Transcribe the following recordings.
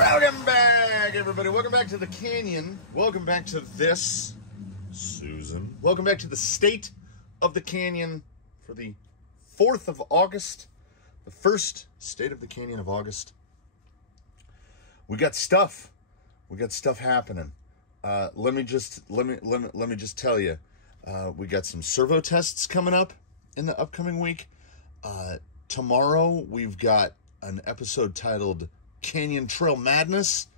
Welcome back, everybody. Welcome back to the canyon. Welcome back to this, Susan. Welcome back to the state of the canyon for the 4th of August, the first state of the canyon of August. We got stuff. We got stuff happening. Let me just tell you, we got some servo tests coming up in the upcoming week. Tomorrow we've got an episode titled Canyon Trail Madness.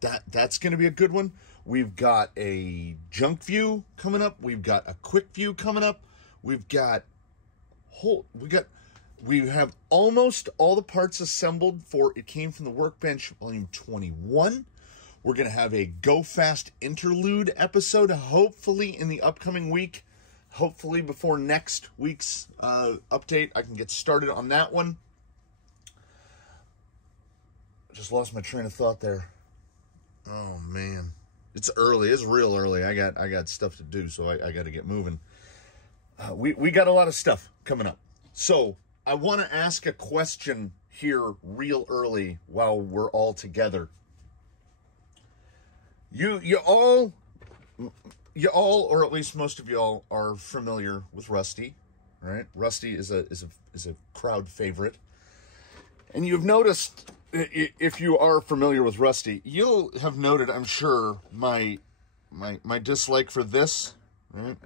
That's going to be a good one. We've got a junk view coming up. We've got a quick view coming up. We have almost all the parts assembled for It Came From the Workbench Volume 21. We're going to have a Go Fast interlude episode, hopefully in the upcoming week. Hopefully before next week's update, I can get started on that one. Just lost my train of thought there. Oh man, it's early. It's real early. I got stuff to do, so I got to get moving. We got a lot of stuff coming up. So I want to ask a question here real early while we're all together. You all, or at least most of y'all, are familiar with Rusty, right? Rusty is a crowd favorite, and you've noticed. If you are familiar with Rusty, you'll have noted, I'm sure, my dislike for this. Right?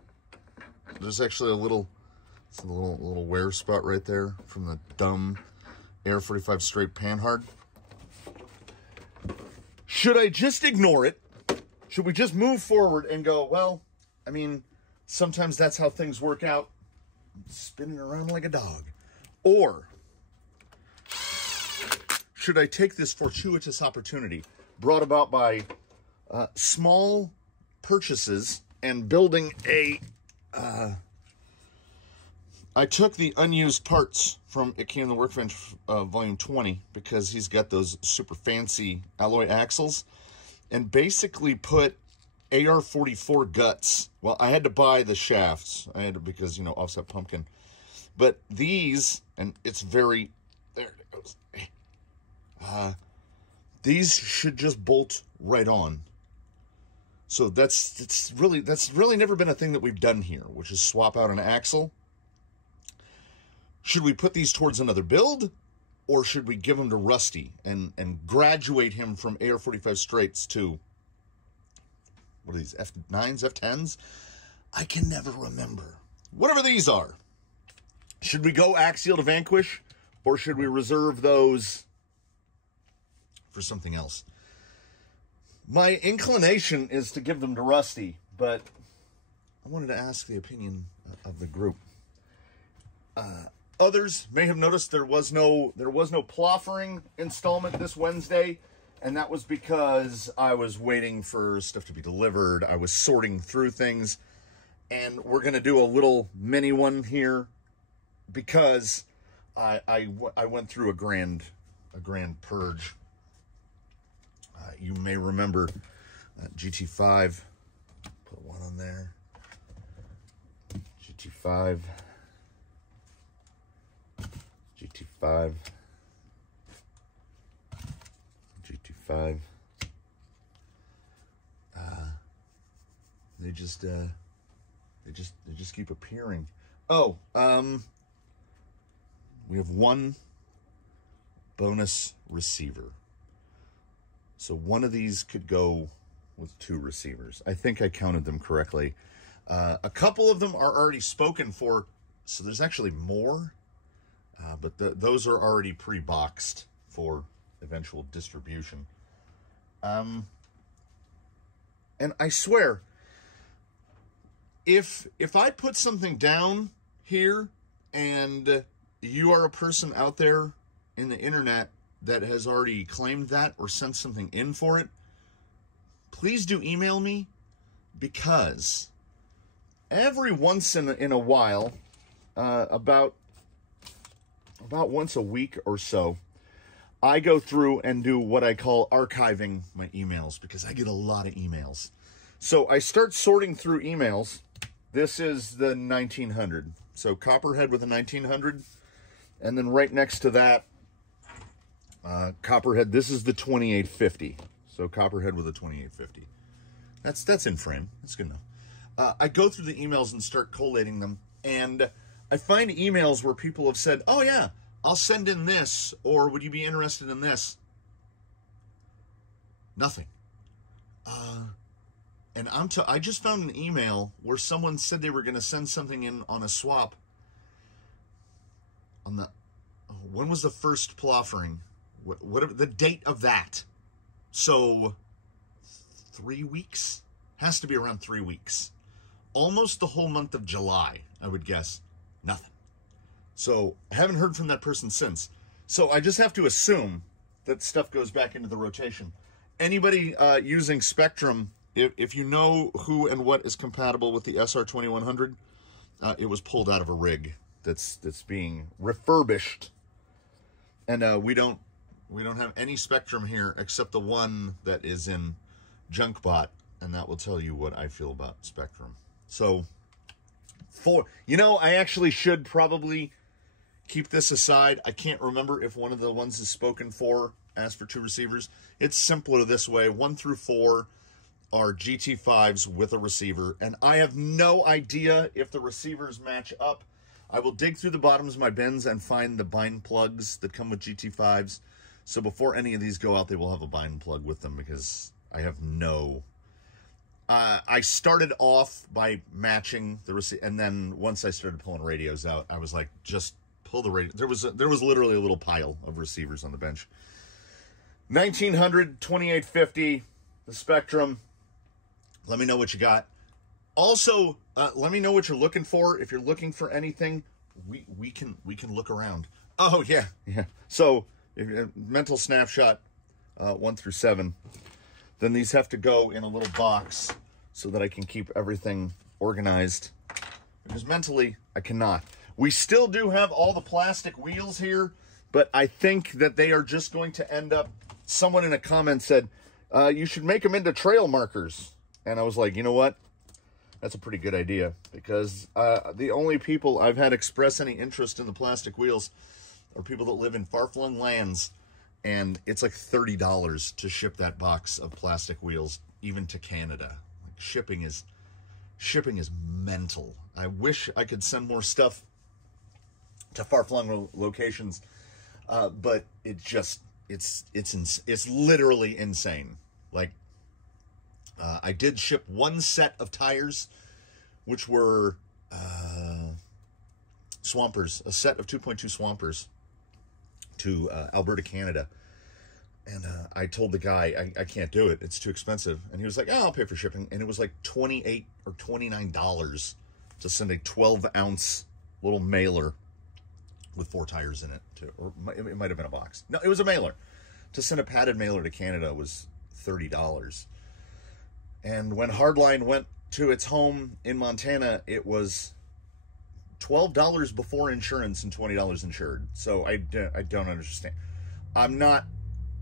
There's actually a little wear spot right there from the dumb Air 45 straight Panhard. Should I just ignore it? Should we just move forward and go, well, I mean, sometimes that's how things work out. Spinning around like a dog. Or should I take this fortuitous opportunity brought about by small purchases and building a... I took the unused parts from It Came From the Workbench Volume 20 because he's got those super fancy alloy axles and basically put AR-44 guts. Well, I had to buy the shafts. I had to, because, you know, offset pumpkin. But these, and it's very... There it goes. These should just bolt right on. So that's really never been a thing that we've done here, which is swap out an axle. Should we put these towards another build, or should we give them to Rusty and graduate him from AR-45 straights to, what are these, F9s, F10s? I can never remember. Whatever these are. Should we go axial to Vanquish, or should we reserve those for something else? My inclination is to give them to Rusty, but I wanted to ask the opinion of the group. Others may have noticed there was no ploffiering installment this Wednesday, and that was because I was waiting for stuff to be delivered. I was sorting through things, and we're going to do a little mini one here because I went through a grand purge. You may remember GT5. Put one on there. GT5. GT5. GT5. They just keep appearing. Oh, we have one bonus receiver. So one of these could go with 2 receivers. I think I counted them correctly. A couple of them are already spoken for, so there's actually more. But those are already pre-boxed for eventual distribution. And I swear, if I put something down here and you are a person out there in the internet that has already claimed that or sent something in for it, please do email me, because every once in a while, about once a week or so, I go through and do what I call archiving my emails, because I get a lot of emails. So I start sorting through emails. This is the 1900. So Copperhead with a 1900. And then right next to that Copperhead, this is the 2850. So Copperhead with a 2850. That's in frame. That's good enough. I go through the emails and start collating them, and I find emails where people have said, oh yeah, I'll send in this, or would you be interested in this? Nothing. And I just found an email where someone said they were going to send something in on a swap on the, when was the first ploffiering? Whatever the date of that. So 3 weeks? Has to be around 3 weeks. Almost the whole month of July, I would guess. Nothing. So I haven't heard from that person since. So I just have to assume that stuff goes back into the rotation. Anybody using Spectrum, if you know who and what is compatible with the SR2100, it was pulled out of a rig that's being refurbished, and we don't have any Spectrum here except the one that is in JunkBot, and that will tell you what I feel about Spectrum. So, I actually should probably keep this aside. I can't remember if one of the ones is spoken for. As for 2 receivers, it's simpler this way. 1 through 4 are GT5s with a receiver, and I have no idea if the receivers match up. I will dig through the bottoms of my bins and find the bind plugs that come with GT5s. So before any of these go out, they will have a bind plug with them, because I have no... I started off by matching the receiver, and then once I started pulling radios out, I was like, just pull the radio. There was literally a little pile of receivers on the bench. 1900, 2850, the Spectrum. Let me know what you got. Also, let me know what you're looking for. If you're looking for anything, we can look around. Oh yeah. So mental snapshot 1 through 7. Then these have to go in a little box so that I can keep everything organized, because mentally I cannot. We still do have all the plastic wheels here, but I think that they are just going to end up. Someone in a comment said, you should make them into trail markers. And I was like, you know what? That's a pretty good idea, because the only people I've had express any interest in the plastic wheels are people that live in far-flung lands, and it's like $30 to ship that box of plastic wheels, even to Canada. Like, shipping is mental. I wish I could send more stuff to far-flung locations, but it just... It's literally insane. Like, I did ship 1 set of tires, which were Swampers, a set of 2.2 Swampers to Alberta, Canada. And I told the guy, I can't do it. It's too expensive. And he was like, oh, I'll pay for shipping. And it was like $28 or $29 to send a 12-ounce little mailer with 4 tires in it, or it might have been a box. No, it was a mailer. To send a padded mailer to Canada was $30. And when Hardline went to its home in Montana, it was $12 before insurance and $20 insured. So I don't understand. I'm not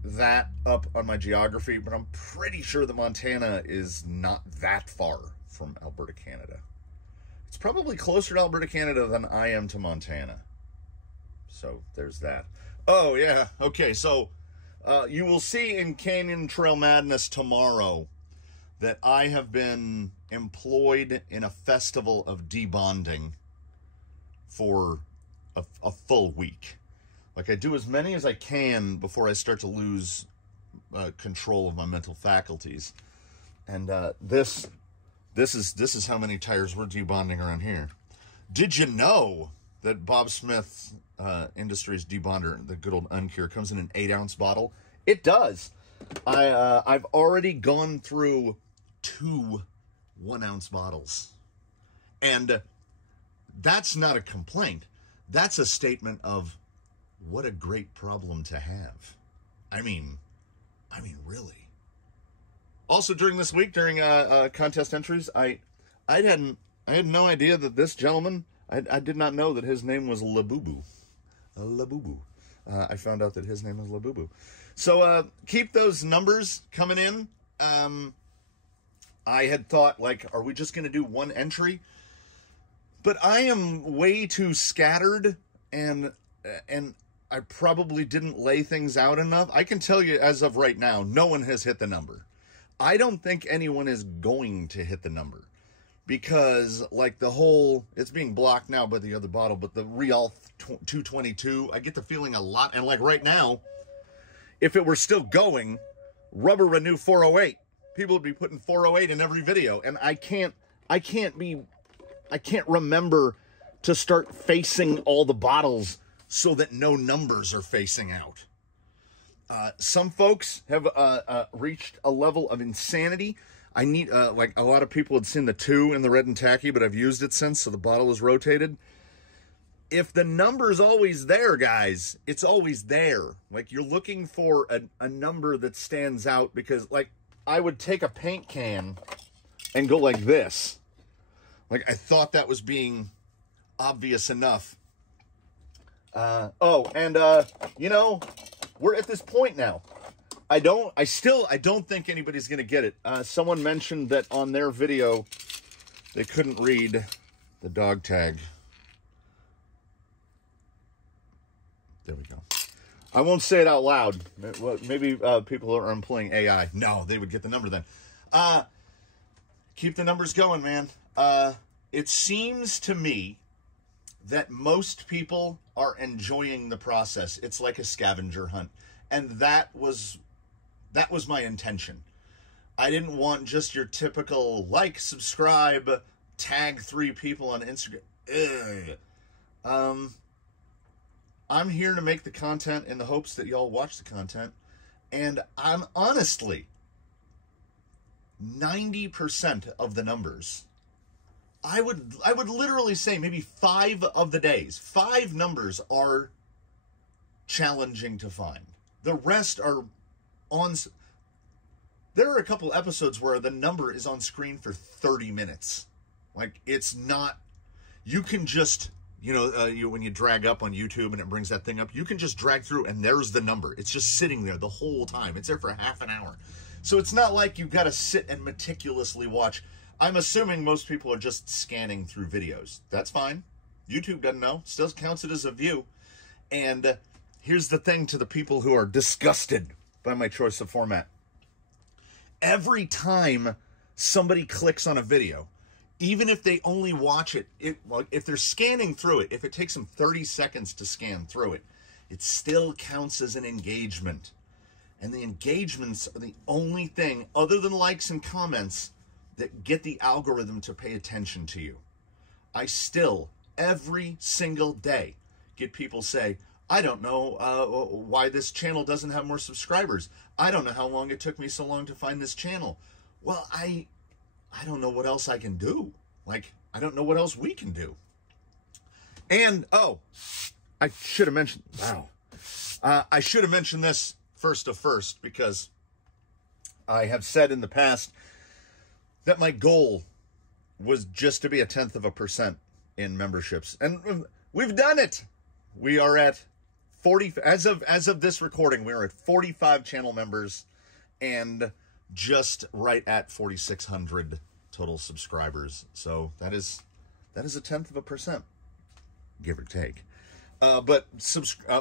that up on my geography, but I'm pretty sure that Montana is not that far from Alberta, Canada. It's probably closer to Alberta, Canada than I am to Montana. So there's that. Oh, yeah. Okay, so you will see in Canyon Trail Madness tomorrow that I have been employed in a festival of debonding for a full week. Like, I do as many as I can before I start to lose control of my mental faculties. And this is how many tires we're debonding around here. Did you know that Bob Smith Industries debonder, the good old Uncure, comes in an 8-ounce bottle? It does. I've already gone through 2 1-ounce bottles, and that's not a complaint. That's a statement of what a great problem to have. I mean, really. Also, during this week, during contest entries, I had no idea that this gentleman. I did not know that his name was Labubu. Labubu. I found out that his name is Labubu. So keep those numbers coming in. I had thought, like, are we just going to do 1 entry? But I am way too scattered, and I probably didn't lay things out enough. I can tell you as of right now, no one has hit the number. I don't think anyone is going to hit the number because like the whole, it's being blocked now by the other bottle, but the Real 222, I get the feeling a lot. And like right now, if it were still going, Rubber Renew 408, people would be putting 408 in every video. And I can't remember to start facing all the bottles so that no numbers are facing out. Some folks have reached a level of insanity. I need, like a lot of people had seen the 2 in the red and tacky, but I've used it since, so the bottle is rotated. If the number's always there, guys, it's always there. Like, you're looking for a number that stands out because, like, I would take a paint can and go like this. Like, I thought that was being obvious enough. You know, we're at this point now. I don't think anybody's going to get it. Someone mentioned that on their video, they couldn't read the dog tag. There we go. I won't say it out loud. Maybe people are employing AI. No, they would get the number then. Keep the numbers going, man. It seems to me that most people are enjoying the process. It's like a scavenger hunt. And that was my intention. I didn't want just your typical like, subscribe, tag 3 people on Instagram. I'm here to make the content in the hopes that y'all watch the content. And I'm honestly, 90% of the numbers, I would literally say maybe 5 of the days, 5 numbers are challenging to find. The rest are on. There are a couple episodes where the number is on screen for 30 minutes. Like, it's not, you can just, you know, when you drag up on YouTube and it brings that thing up, you can just drag through and there's the number. It's just sitting there the whole time. It's there for half an hour. So it's not like you've got to sit and meticulously watch. I'm assuming most people are just scanning through videos. That's fine. YouTube doesn't know. Still counts it as a view. And here's the thing to the people who are disgusted by my choice of format. Every time somebody clicks on a video, even if they only watch it, if they're scanning through it, if it takes them 30 seconds to scan through it, it still counts as an engagement. And the engagements are the only thing, other than likes and comments, that get the algorithm to pay attention to you. I still, every single day, get people say, I don't know why this channel doesn't have more subscribers. I don't know how long it took me so long to find this channel. Well, I don't know what else I can do. Like, I don't know what else we can do. And, oh, I should have mentioned, wow. I should have mentioned this first because I have said in the past that my goal was just to be 0.1% in memberships. And we've done it. We are at 40, as of this recording, we're at 45 channel members and just right at 4,600 total subscribers. So that is 0.1%, give or take. But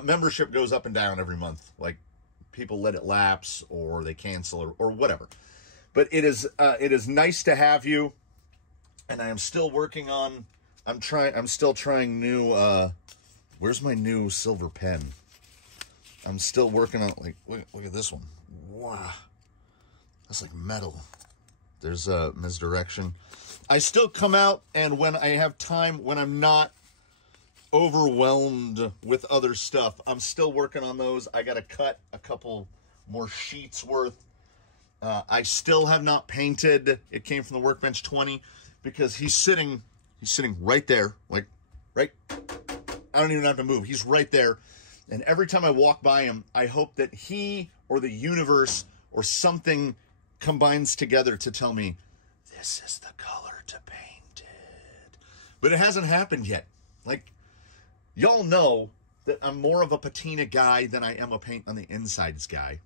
membership goes up and down every month. Like, people let it lapse or they cancel or whatever. But it is nice to have you. And I am still working on, I'm still trying new, where's my new silver pen? I'm still working on, like, look at this one. Wow. That's like metal. There's a misdirection. I still come out, and when I have time, when I'm not overwhelmed with other stuff, I'm still working on those. I got to cut a couple more sheets worth. I still have not painted. It came from the Workbench 20 because he's sitting right there, like, right. I don't even have to move. He's right there. And every time I walk by him, I hope that he or the universe or something combines together to tell me, this is the color to paint it. But it hasn't happened yet. Like, y'all know that I'm more of a patina guy than I am a paint on the insides guy.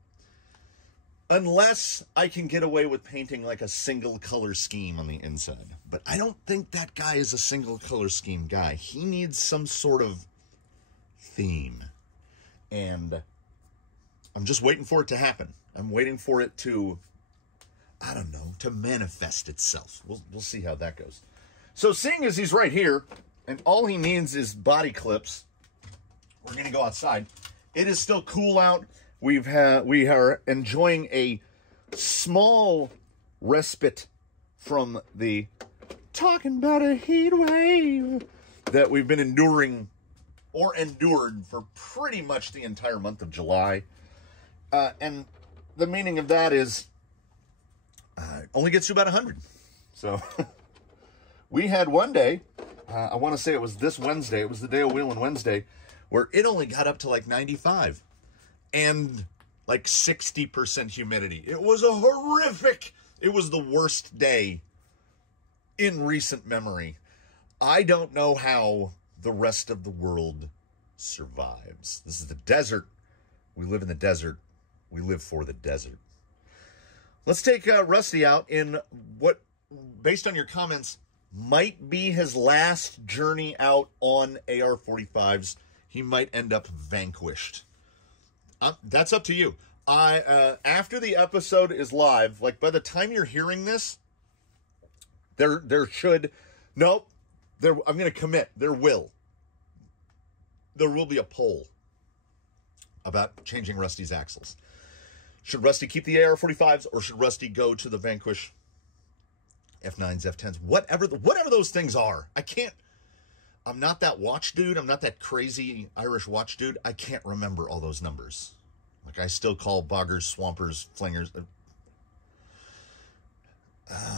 Unless I can get away with painting like a single color scheme on the inside. But I don't think that guy is a single color scheme guy. He needs some sort of theme. And I'm just waiting for it to happen. I'm waiting for it to, I don't know, to manifest itself. We'll see how that goes. So seeing as he's right here, and all he needs is body clips, we're going to go outside. It is still cool out. We are enjoying a small respite from the talking about a heat wave that we've been endured for pretty much the entire month of July. And the meaning of that is it only gets to about 100. So we had one day, I want to say it was this Wednesday, it was the day of Wheeling Wednesday, where it only got up to like 95 and like 60% humidity. It was a horrific, it was the worst day in recent memory. I don't know how the rest of the world survives. This is the desert. We live in the desert. We live for the desert. Let's take Rusty out in what, based on your comments, might be his last journey out on AR-45s. He might end up vanquished. That's up to you. After the episode is live, like by the time you're hearing this, I'm going to commit. There will be a poll about changing Rusty's axles. Should Rusty keep the AR-45s or should Rusty go to the Vanquish F9s, F10s, whatever those things are? I'm not that watch dude. I'm not that crazy Irish watch dude. I can't remember all those numbers. Like, I still call boggers, swampers, flingers.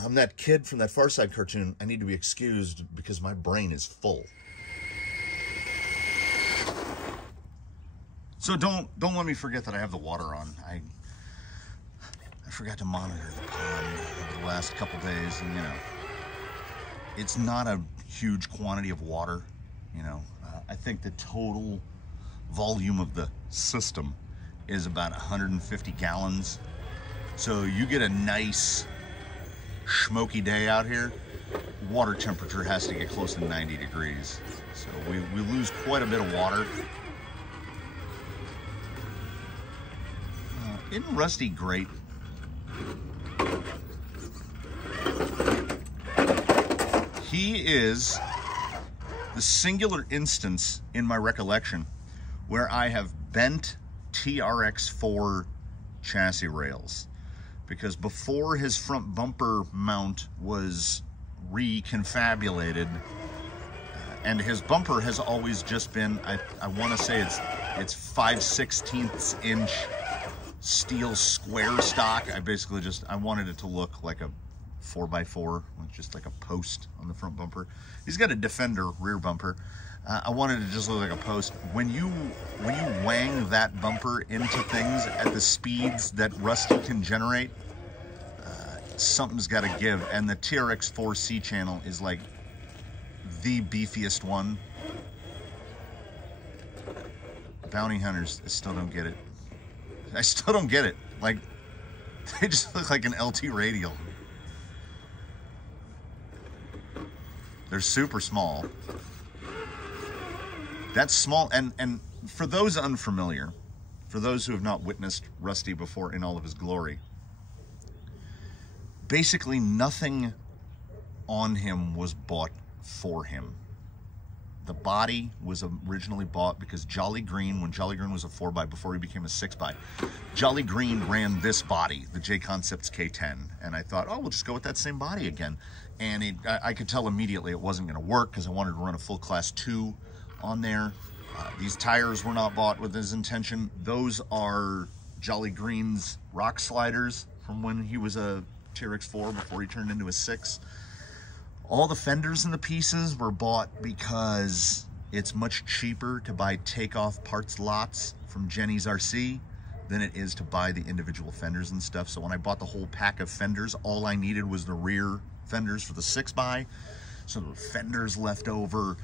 I'm that kid from that Far Side cartoon. I need to be excused because my brain is full. So don't let me forget that I have the water on. I forgot to monitor the pond over the last couple days, and it's not a huge quantity of water. I think the total volume of the system is about 150 gallons. So you get a nice smoky day out here, water temperature has to get close to 90 degrees. So we lose quite a bit of water. Isn't Rusty great? He is the singular instance in my recollection where I have bent TRX4 chassis rails, because before his front bumper mount was reconfabulated, and his bumper has always just been, I want to say it's 5/16 inch steel square stock. I wanted it to look like a 4x4, just like a post on the front bumper. He's got a Defender rear bumper. I wanted it to just look like a post. When you wang that bumper into things at the speeds that Rusty can generate, something's got to give. And the TRX4 C channel is like the beefiest one. Bounty hunters, I still don't get it. I still don't get it. Like, they just look like an LT radial. They're super small. That's small, and for those unfamiliar, for those who have not witnessed Rusty before in all of his glory, basically nothing on him was bought for him. The body was originally bought because Jolly Green, when Jolly Green was a 4x before he became a 6x, Jolly Green ran this body, the J-Concepts K10, and I thought, oh, we'll just go with that same body again. And I could tell immediately it wasn't going to work because I wanted to run a full Class 2 on there. These tires were not bought with his intention. Those are Jolly Green's rock sliders from when he was a TRX4 before he turned into a 6. All the fenders and the pieces were bought because it's much cheaper to buy takeoff parts lots from Jenny's RC than it is to buy the individual fenders and stuff. So when I bought the whole pack of fenders, all I needed was the rear fenders for the 6x. So there were fenders left over.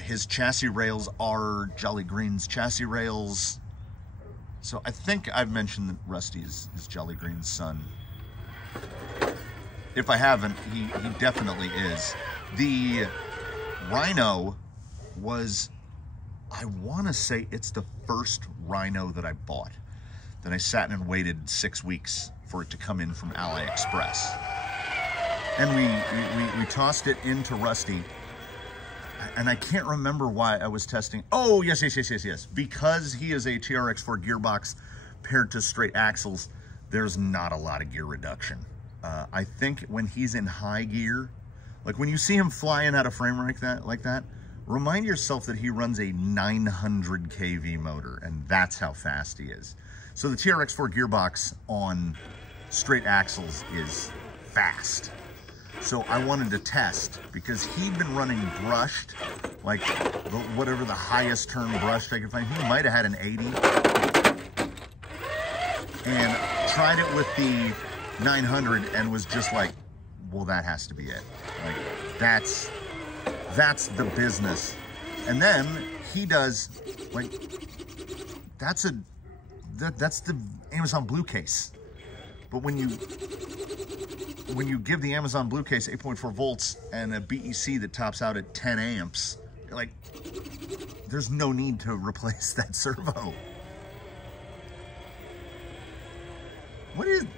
His chassis rails are Jolly Green's chassis rails. So I think I've mentioned that Rusty is Jolly Green's son. If I haven't, he definitely is. The Rhino was I want to say it's the first Rhino that I bought. Then I sat and waited 6 weeks for it to come in from AliExpress. And we tossed it into Rusty. And I can't remember why I was testing. Oh, yes. Because he is a TRX4 gearbox paired to straight axles, there's not a lot of gear reduction. I think when he's in high gear, like when you see him flying out of frame like that, remind yourself that he runs a 900 kV motor, and that's how fast he is. So the TRX4 gearbox on straight axles is fast. So I wanted to test, because he'd been running brushed, like whatever the highest turn brushed I could find. He might have had an 80. And tried it with the 900 and was just like, well, that has to be it. Like, that's the business. And then he does, like, that's the Amazon Blue case. But when you give the Amazon Blue case 8.4 volts and a BEC that tops out at 10 amps, you're like, there's no need to replace that servo.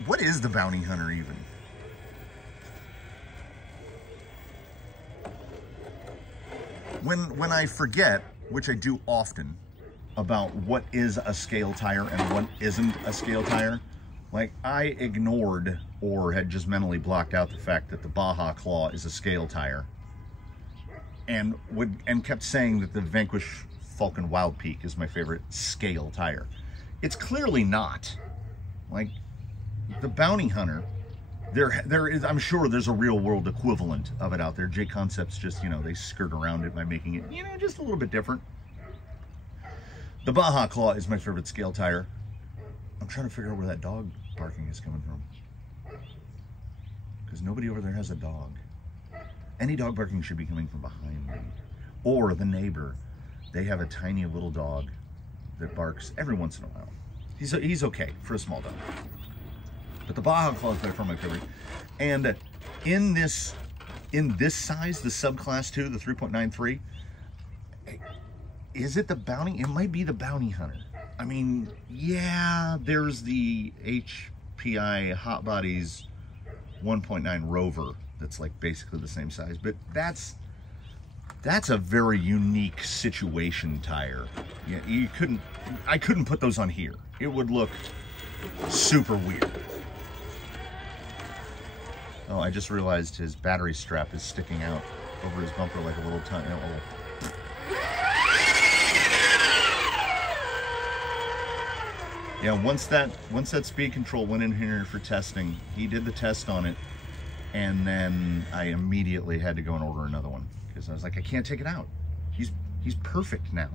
What is the Bounty Hunter even? When I forget, which I do often, about what is a scale tire and what isn't a scale tire, like I ignored or had just mentally blocked out the fact that the Baja Claw is a scale tire, and kept saying that the Vanquish Falcon Wild Peak is my favorite scale tire. It's clearly not. Like, the Bounty Hunter, there is, I'm sure there's a real world equivalent of it out there. J Concepts just, you know, they skirt around it by making it, you know, just a little bit different. The Baja Claw is my favorite scale tire. I'm trying to figure out where that dog barking is coming from, because nobody over there has a dog. Any dog barking should be coming from behind me, or the neighbor. They have a tiny little dog that barks every once in a while. He's okay for a small dog. But the Baja Claw is by far my favorite. And in this size, the subclass 2, the 3.93, is it the Bounty? It might be the Bounty Hunter. I mean, yeah, there's the HPI Hot Bodies 1.9 Rover that's like basically the same size, but that's a very unique situation tire. Yeah, I couldn't put those on here. It would look super weird. Oh, I just realized his battery strap is sticking out over his bumper like a little tiny. Yeah, once that speed control went in here for testing, he did the test on it, and then I immediately had to go and order another one, because I was like, I can't take it out. He's perfect now.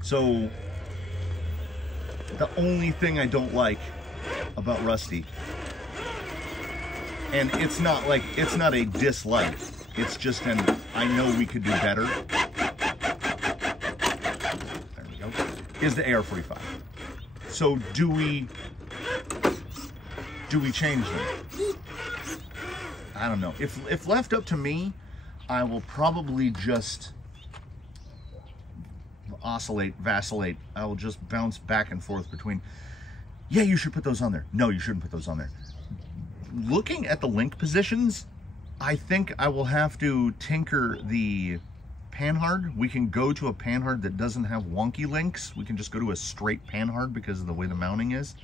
So the only thing I don't like about Rusty, and it's not a dislike, it's just I know we could do better. There we go. Is the AR-45. So do we change them? I don't know. If left up to me, I will probably just vacillate. I will just bounce back and forth between, yeah, you should put those on there. No, you shouldn't put those on there. Looking at the link positions, I think I will have to tinker the panhard. We can go to a panhard that doesn't have wonky links. We can just go to a straight panhard because of the way the mounting is.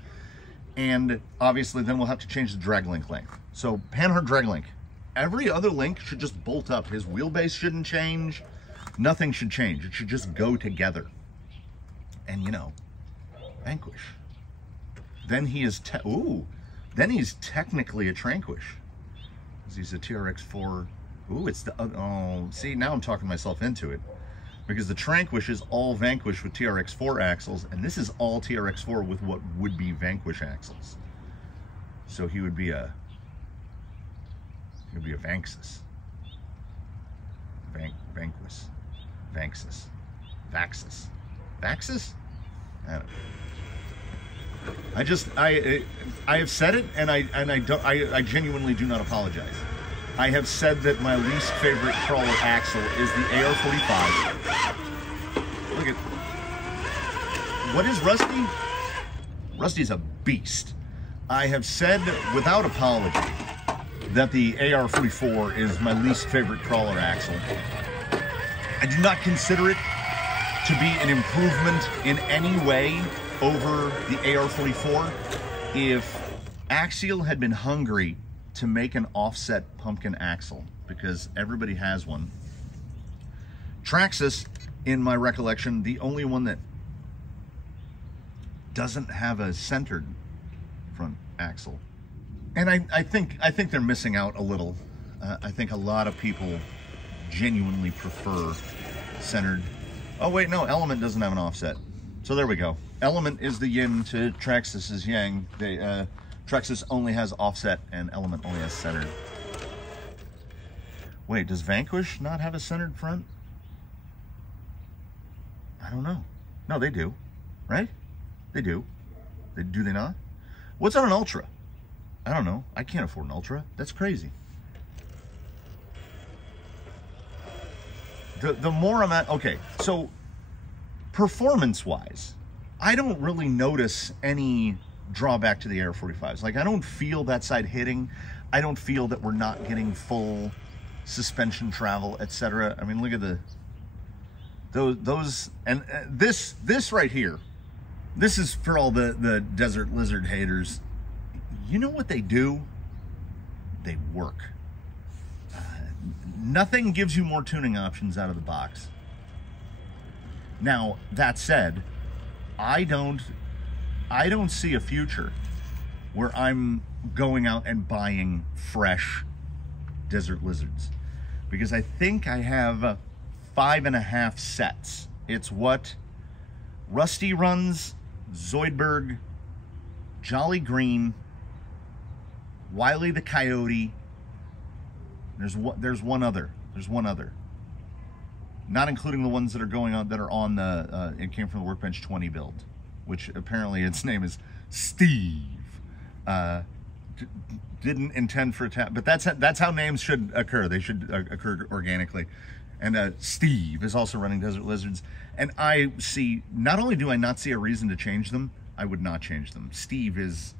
And obviously then we'll have to change the drag link length. So panhard drag link. Every other link should just bolt up. His wheelbase shouldn't change. Nothing should change. It should just go together. And you know, Vanquish. Then he is, then he's technically a Tranquish. Because he's a TRX4. Ooh, it's the, oh, see, now I'm talking myself into it. Because the Tranquish is all Vanquish with TRX4 axles, and this is all TRX4 with what would be Vanquish axles. So he would be a Vanxis. Vanquis. Vanxis. Vaxis. Vaxis? I don't know. I have said it, and I genuinely do not apologize. I have said that my least favorite crawler axle is the AR-45. Look at what is Rusty? Rusty's a beast. I have said without apology that the AR-44 is my least favorite crawler axle. I do not consider it to be an improvement in any way over the AR-44. If Axial had been hungry to make an offset pumpkin axle, because everybody has one, Traxxas, in my recollection, the only one that doesn't have a centered front axle. And I think they're missing out a little. I think a lot of people genuinely prefer centered. Oh wait, no, Element doesn't have an offset. So there we go. Element is the yin to Traxxas's yang. Traxxas only has offset and Element only has centered. Wait, does Vanquish not have a centered front? I don't know. No, they do, right? They do. Do they not? What's on an Ultra? I don't know. I can't afford an Ultra. That's crazy. The more I'm at, okay, so performance-wise, I don't really notice any drawback to the AR-45s. Like, I don't feel that side hitting. I don't feel that we're not getting full suspension travel, etc. I mean, look at those and this right here. This is for all the Desert Lizard haters. You know what they do? They work. Nothing gives you more tuning options out of the box. Now, that said, I don't see a future where I'm going out and buying fresh Desert Lizards, because I think I have 5.5 sets. It's what Rusty runs, Zoidberg, Jolly Green, Wiley the Coyote. There's one other. Not including the ones that are going on, that are on the, it came from the Workbench 20 build, which apparently its name is Steve. Didn't intend for a tap, but that's how names should occur. They should occur organically. And Steve is also running Desert Lizards. And I see, not only do I not see a reason to change them, I would not change them. Steve is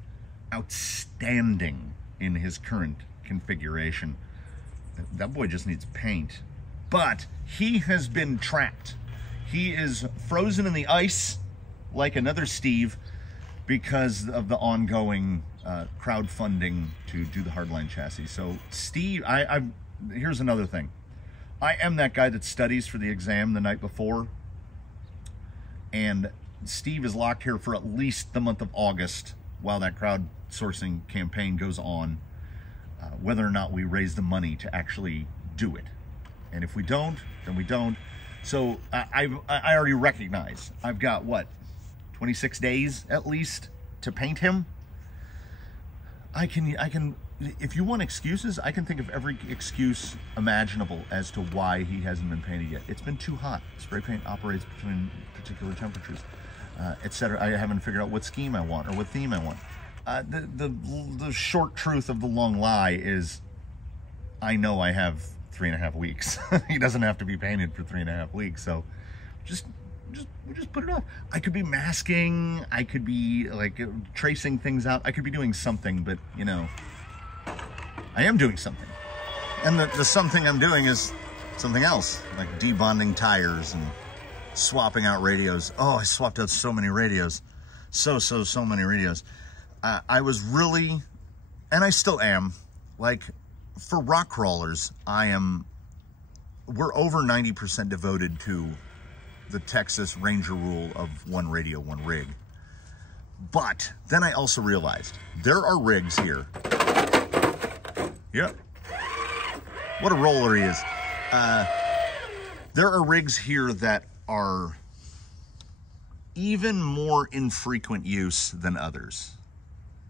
outstanding in his current configuration. That boy just needs paint. But he has been trapped. He is frozen in the ice like another Steve because of the ongoing crowdfunding to do the hardline chassis. So Steve, here's another thing. I am that guy that studies for the exam the night before, and Steve is locked here for at least the month of August while that crowdsourcing campaign goes on, whether or not we raise the money to actually do it. And if we don't, then we don't. So I already recognize I've got, what, 26 days at least to paint him. I can, if you want excuses, I can think of every excuse imaginable as to why he hasn't been painted yet. It's been too hot. Spray paint operates between particular temperatures, etc. I haven't figured out what scheme I want or what theme I want. The short truth of the long lie is, I know I have 3.5 weeks. He doesn't have to be painted for 3.5 weeks, so we'll just put it off. I could be masking, I could be like tracing things out, I could be doing something, but you know, I am doing something. And the something I'm doing is something else, like debonding tires and swapping out radios. Oh, I swapped out so many radios. So many radios. I was really, and I still am, like, for rock crawlers, we're over 90% devoted to the Texas Ranger rule of one radio, one rig. But then I also realized there are rigs here. Yep. What a roller he is. There are rigs here that are even more infrequent use than others.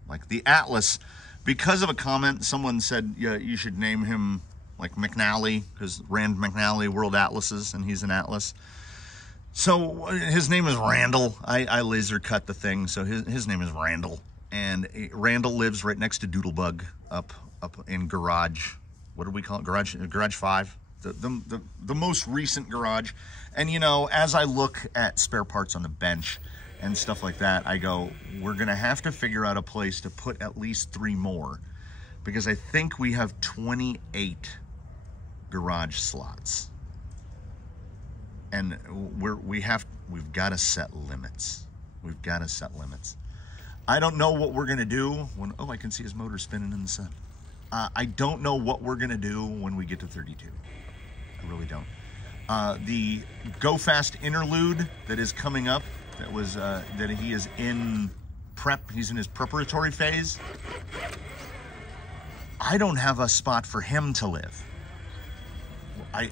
Like the Atlas, because of a comment, someone said, yeah, you should name him like McNally, because Rand McNally, World Atlases, and he's an Atlas. So his name is Randall. I laser cut the thing, so his name is Randall. And Randall lives right next to Doodlebug up in garage. What do we call it? Garage 5. The most recent garage. And you know, as I look at spare parts on the bench, and stuff like that, I go, we're gonna have to figure out a place to put at least 3 more, because I think we have 28 garage slots. And we've got to set limits. We've got to set limits. I don't know what we're gonna do when, oh, I can see his motor spinning in the sun. I don't know what we're gonna do when we get to 32. I really don't. The Go Fast interlude that is coming up, that he is in prep, he's in his preparatory phase. I don't have a spot for him to live. I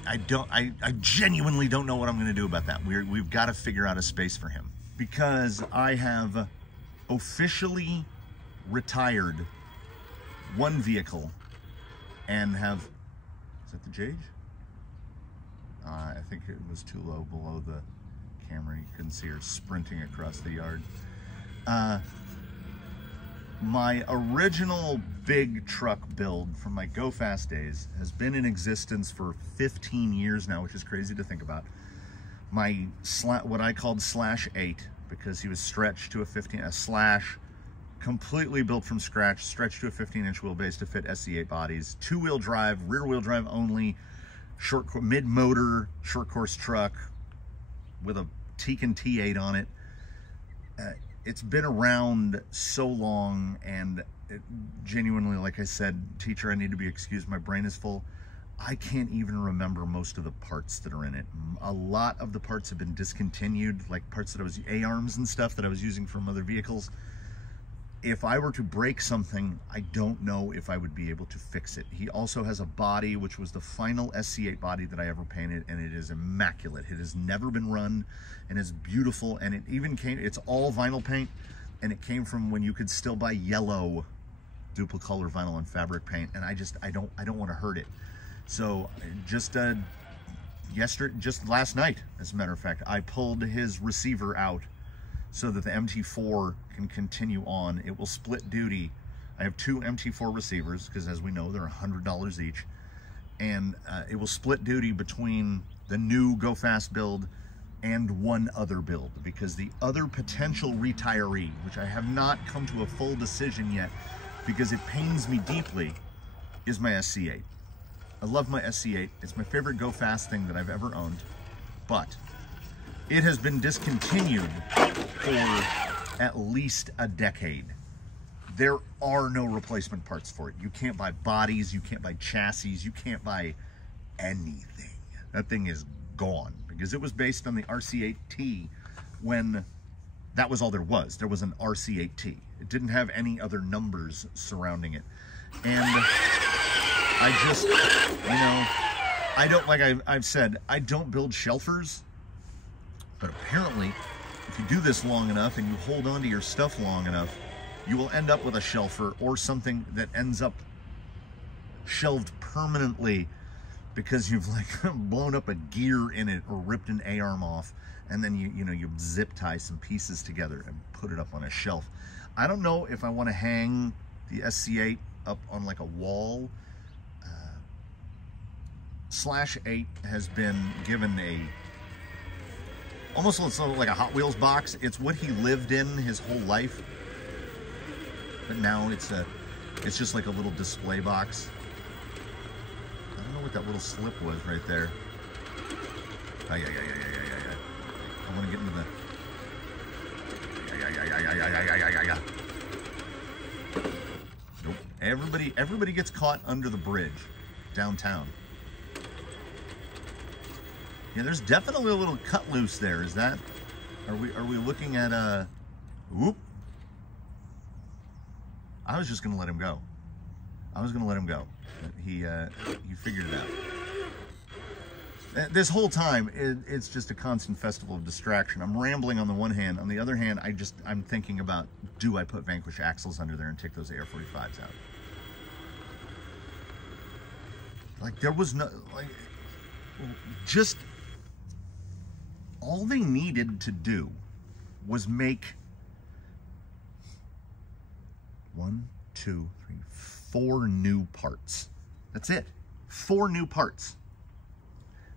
genuinely don't know what I'm gonna do about that. We've got to figure out a space for him, because I have officially retired 1 vehicle and have, is that the Jage? I think it was too low below the camera. You couldn't see her sprinting across the yard. My original big truck build from my Go Fast days has been in existence for 15 years now, which is crazy to think about. My what I called /8, because he was stretched to a slash, completely built from scratch, stretched to a 15-inch wheelbase to fit SC8 bodies, 2-wheel drive, rear-wheel drive only, mid-motor, short course truck with a Tekin T8 on it. It's been around so long, and genuinely, like I said, teacher, I need to be excused, my brain is full. I can't even remember most of the parts that are in it. A lot of the parts have been discontinued, like parts that I was, A-arms and stuff that I was using from other vehicles. If I were to break something, I don't know if I would be able to fix it. He also has a body, which was the final SC8 body that I ever painted, and it is immaculate. It has never been run, and it's beautiful, and it even came, it's all vinyl paint, and it came from when you could still buy yellow duplicolor vinyl and fabric paint, and I don't want to hurt it. So just last night, as a matter of fact, I pulled his receiver out so that the MT4 can continue on. It will split duty. I have 2 MT4 receivers, because as we know, they're $100 each. And it will split duty between the new Go Fast build and 1 other build, because the other potential retiree, which I have not come to a full decision yet, because it pains me deeply, is my SC8. I love my SC8. It's my favorite Go Fast thing that I've ever owned, but it has been discontinued for at least a decade. There are no replacement parts for it. You can't buy bodies, you can't buy chassis, you can't buy anything. That thing is gone, because it was based on the RC8T when that was all there was. There was an RC8T. It didn't have any other numbers surrounding it. And I just, I don't, like I've said, I don't build shelfers. But apparently, if you do this long enough and you hold on to your stuff long enough, you will end up with a shelfer or something that ends up shelved permanently, because you've like blown up a gear in it or ripped an A-arm off, and then you zip tie some pieces together and put it up on a shelf. I don't know if I want to hang the SC8 up on like a wall. /8 has been given a almost like a Hot Wheels box. It's what he lived in his whole life, but now it's just like a little display box. I don't know what that little slip was right there. I want to get into the. Nope. Everybody gets caught under the bridge downtown. Yeah, there's definitely a little cut loose there. Is that? Are we looking at a? Whoop! I was just gonna let him go. He figured it out. This whole time, it's just a constant festival of distraction. I'm rambling on the one hand. On the other hand, I'm thinking about, do I put Vanquish axles under there and take those AR-45s out? Like, there was no, like, just all they needed to do was make 1, 2, 3, 4 new parts. That's it. 4 new parts.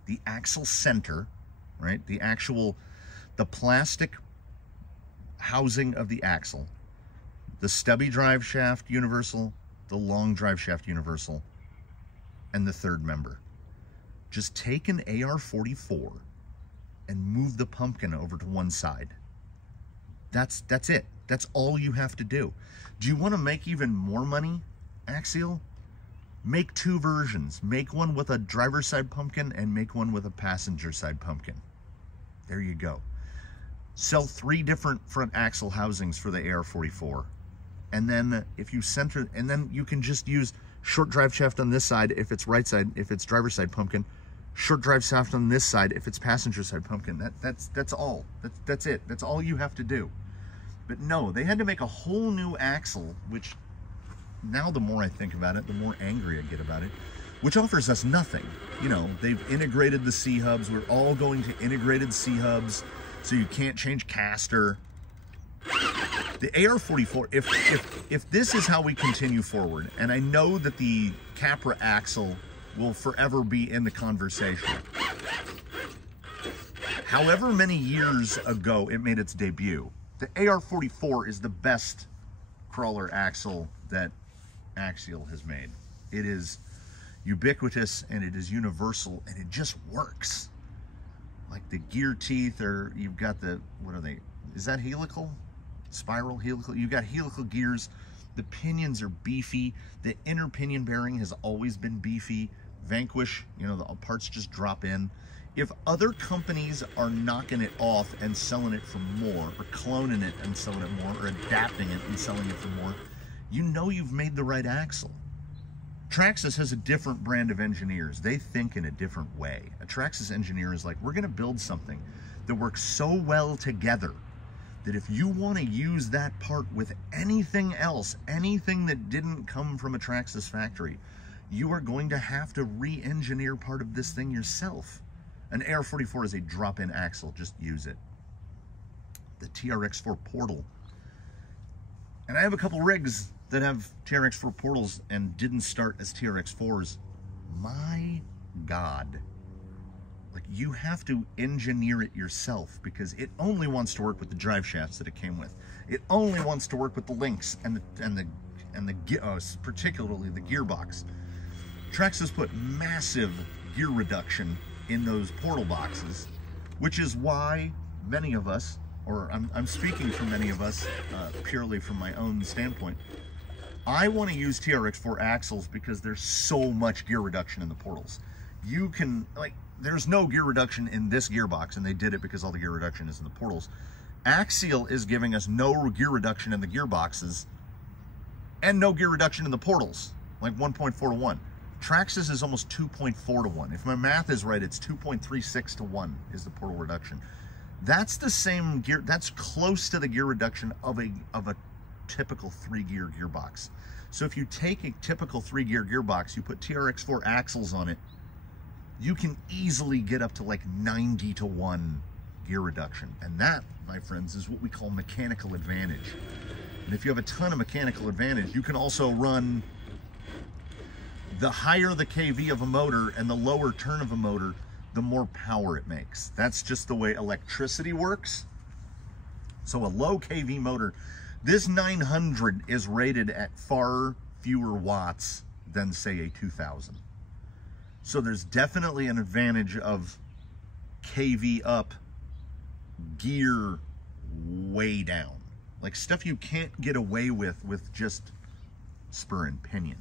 The axle center, right? The plastic housing of the axle, the stubby drive shaft universal, the long drive shaft universal, and the third member. Just take an AR-44 and move the pumpkin over to one side. That's it. That's all you have to do. Do you want to make even more money, Axial? Make two versions. Make one with a driver's side pumpkin and make one with a passenger side pumpkin. There you go. Sell 3 different front axle housings for the AR-44. And then if you center, and then you can just use short drive shaft on this side if it's right side, if it's driver's side pumpkin, short drive shaft on this side if it's passenger side pumpkin. That's all. That's it. That's all you have to do. But no, they had to make a whole new axle, which now the more I think about it, the more angry I get about it, which offers us nothing. You know, they've integrated the C-hubs. We're all going to integrated C-hubs, so you can't change caster. The AR-44, if this is how we continue forward, and I know that the Capra axle will forever be in the conversation. However many years ago it made its debut, the AR-44 is the best crawler axle that Axial has made. It is ubiquitous and it is universal and it just works. Like the gear teeth, or you've got the, what are they? Is that helical? Spiral, helical? You've got helical gears. The pinions are beefy. The inner pinion bearing has always been beefy. Vanquish, you know, the parts just drop in. If other companies are knocking it off and selling it for more, or cloning it and selling it more, or adapting it and selling it for more, you know you've made the right axle. Traxxas has a different brand of engineers. They think in a different way. A Traxxas engineer is like, we're gonna build something that works so well together that if you want to use that part with anything else, anything that didn't come from a Traxxas factory, you are going to have to re-engineer part of this thing yourself. An AR-44 is a drop-in axle, just use it. The TRX-4 portal. And I have a couple rigs that have TRX-4 portals and didn't start as TRX-4s. My God. Like, you have to engineer it yourself because it only wants to work with the drive shafts that it came with. It only wants to work with the links and particularly the gearbox. Traxxas put massive gear reduction in those portal boxes, which is why many of us, or I'm speaking for many of us purely from my own standpoint, I want to use TRX-4 axles because there's so much gear reduction in the portals. You can, like, there's no gear reduction in this gearbox, and they did it because all the gear reduction is in the portals. Axial is giving us no gear reduction in the gearboxes and no gear reduction in the portals, like 1.4 to 1. Traxxas is almost 2.4 to 1. If my math is right, it's 2.36 to 1 is the portal reduction. That's the same gear, that's close to the gear reduction of a typical 3-gear gearbox. So if you take a typical 3-gear gearbox, you put TRX-4 axles on it, you can easily get up to like 90 to 1 gear reduction. And that, my friends, is what we call mechanical advantage. And if you have a ton of mechanical advantage, you can also run the higher the kV of a motor and the lower turn of a motor, the more power it makes. That's just the way electricity works. So a low kV motor, this 900 is rated at far fewer watts than, say, a 2000. So there's definitely an advantage of kV up, gear way down. Like stuff you can't get away with just spur and pinion.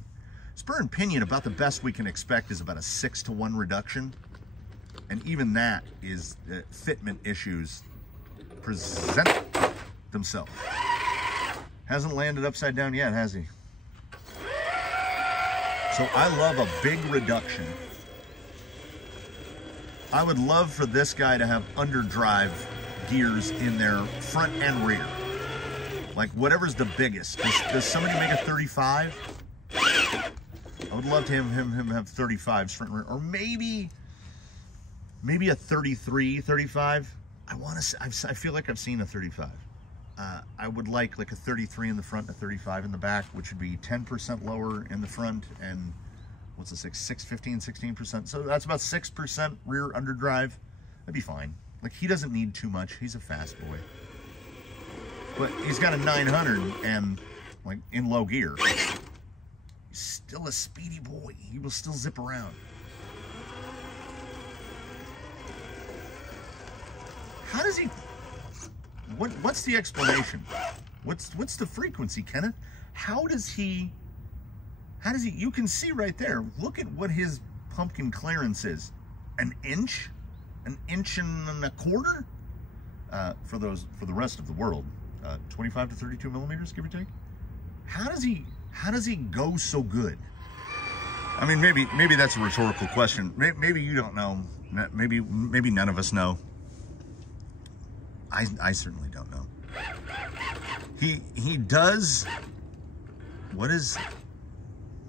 Spur and pinion, about the best we can expect is about a 6 to 1 reduction. And even that is fitment issues present themselves. Hasn't landed upside down yet, has he? So I love a big reduction. I would love for this guy to have underdrive gears in there, front and rear. Like whatever's the biggest. Does somebody make a 35? I would love to have him have 35s front and rear, or maybe a 33, 35. I feel like I've seen a 35. I would like a 33 in the front and a 35 in the back, which would be 10% lower in the front and what's the 16%. So that's about 6% rear underdrive. That'd be fine. Like, he doesn't need too much. He's a fast boy. But he's got a 900 and like in low gear. He's still a speedy boy. He will still zip around. How does he? What's the explanation? What's the frequency, Kenneth? How does he? You can see right there. Look at what his pumpkin clearance is. An inch and a quarter. For the rest of the world, 25 to 32 millimeters, give or take. How does he go so good? I mean, maybe that's a rhetorical question. Maybe you don't know. Maybe none of us know. I certainly don't know. He does. What is?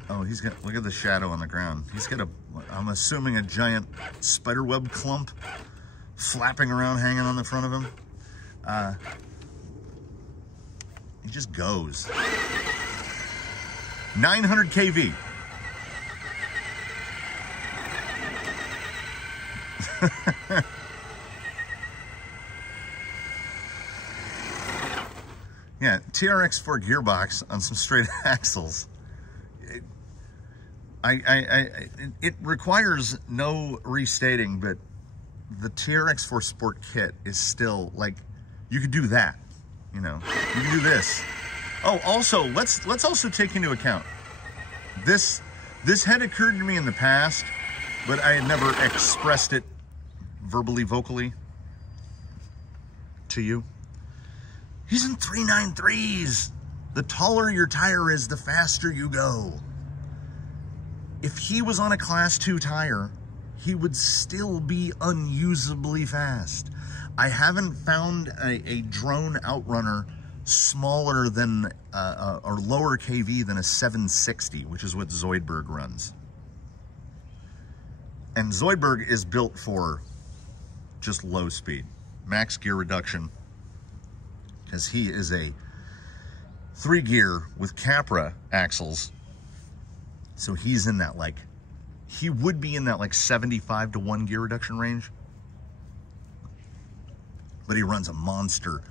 Oh, he's got. Look at the shadow on the ground. He's got I'm assuming a giant spiderweb clump flapping around, hanging on the front of him. He just goes. 900 kV. Yeah, TRX4 gearbox on some straight axles. It requires no restating, but the TRX4 Sport kit is still like, you could do that, you know, you can do this. Oh, also, let's also take into account, this had occurred to me in the past, but I had never expressed it vocally to you. He's in 393s. The taller your tire is, the faster you go. If he was on a class 2 tire, he would still be unusably fast. I haven't found a drone outrunner smaller than or lower KV than a 760, which is what Zoidberg runs. And Zoidberg is built for just low speed, max gear reduction, because he is a 3-gear with Capra axles. So he's in that, like, he would be in that like 75 to 1 gear reduction range. But he runs a monster.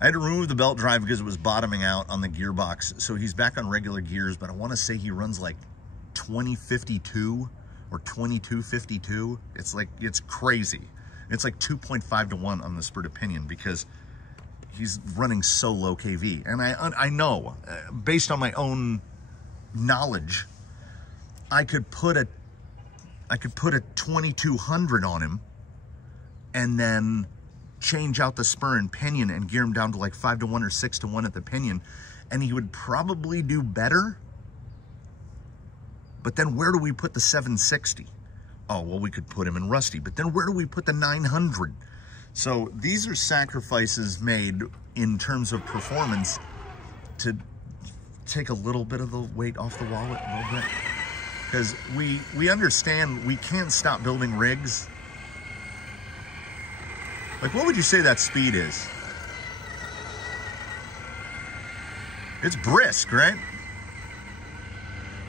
I had to remove the belt drive because it was bottoming out on the gearbox. So he's back on regular gears, but I want to say he runs like 2052 or 2252. It's like, it's crazy. It's like 2.5 to 1 on the spurt of pinion because he's running so low KV. And I know, based on my own knowledge, I could put a 2200 on him and then change out the spur and pinion and gear him down to like 5 to 1 or 6 to 1 at the pinion, and he would probably do better. But then where do we put the 760? Oh, well, we could put him in rusty, but then where do we put the 900? So these are sacrifices made in terms of performance to take a little bit of the weight off the wallet a little bit. Because we understand we can't stop building rigs. Like, what would you say that speed is? It's brisk, right?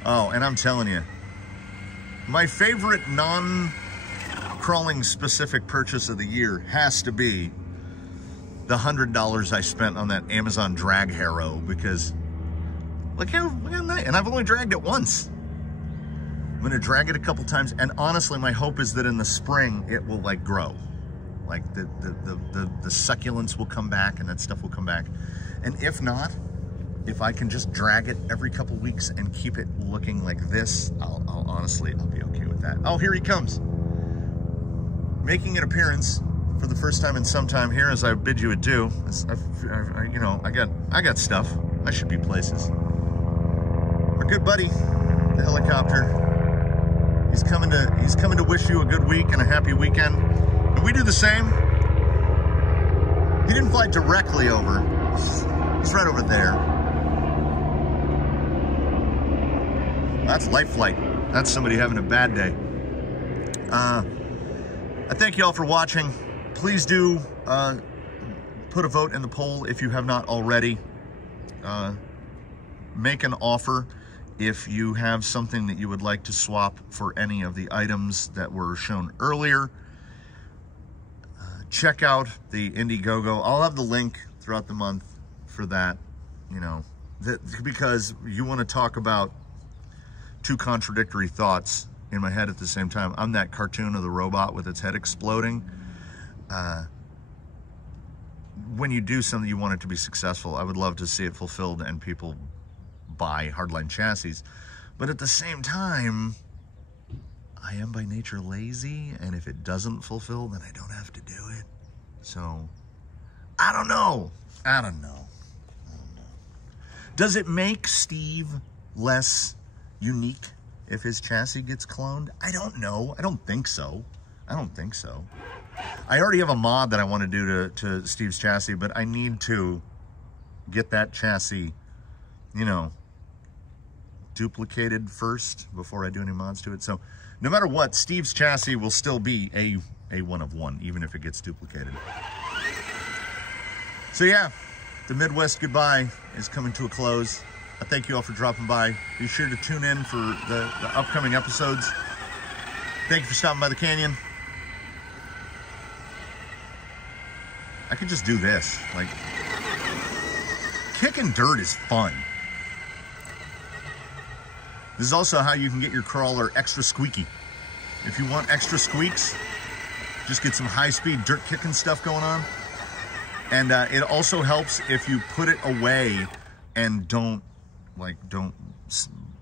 Oh, and I'm telling you, my favorite non-crawling specific purchase of the year has to be the $100 I spent on that Amazon drag harrow, because look how nice, and I've only dragged it once. I'm gonna drag it a couple times, and honestly, my hope is that in the spring it will like grow, like the succulents will come back and that stuff will come back. And if not, if I can just drag it every couple weeks and keep it looking like this, I'll honestly, I'll be okay with that. Oh, here he comes, making an appearance for the first time in some time here, as I bid you adieu. You know, I got stuff. I should be places. Our good buddy, the helicopter. He's coming to wish you a good week and a happy weekend. And we do the same. He didn't fly directly over. He's right over there. That's light flight. That's somebody having a bad day. I thank you all for watching. Please do put a vote in the poll if you have not already. Make an offer if you have something that you would like to swap for any of the items that were shown earlier. Check out the Indiegogo. I'll have the link throughout the month for that, you know, because you want to talk about two contradictory thoughts in my head at the same time. I'm that cartoon of the robot with its head exploding. When you do something, you want it to be successful. I would love to see it fulfilled and people buy hardline chassis. But at the same time, I am by nature lazy, and if it doesn't fulfill, then I don't have to do it. So, I don't know. Does it make Steve less unique if his chassis gets cloned? I don't know. I don't think so. I already have a mod that I want to do to Steve's chassis, but I need to get that chassis, you know, duplicated first before I do any mods to it. So no matter what, Steve's chassis will still be a one of one, even if it gets duplicated. So yeah, the Midwest Goodbye is coming to a close. I thank you all for dropping by. Be sure to tune in for the upcoming episodes. Thank you for stopping by the canyon. I could just do this. Like, kicking dirt is fun. This is also how you can get your crawler extra squeaky. If you want extra squeaks, just get some high-speed dirt kicking stuff going on. And it also helps if you put it away and don't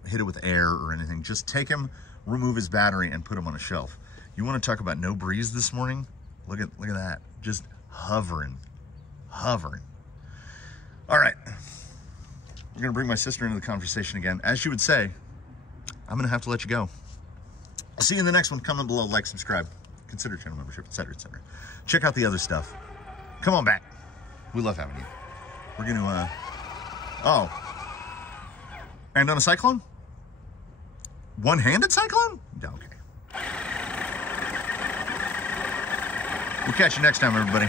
hit it with air or anything. Just take him, remove his battery, and put him on a shelf. You want to talk about no breeze this morning? Look at that. Just hovering. All right. We're going to bring my sister into the conversation again. As she would say, I'm going to have to let you go. I'll see you in the next one. Comment below, like, subscribe, consider channel membership, etc., etc. Check out the other stuff. Come on back. We love having you. We're going to, and on a cyclone? One-handed cyclone? Okay. We'll catch you next time, everybody.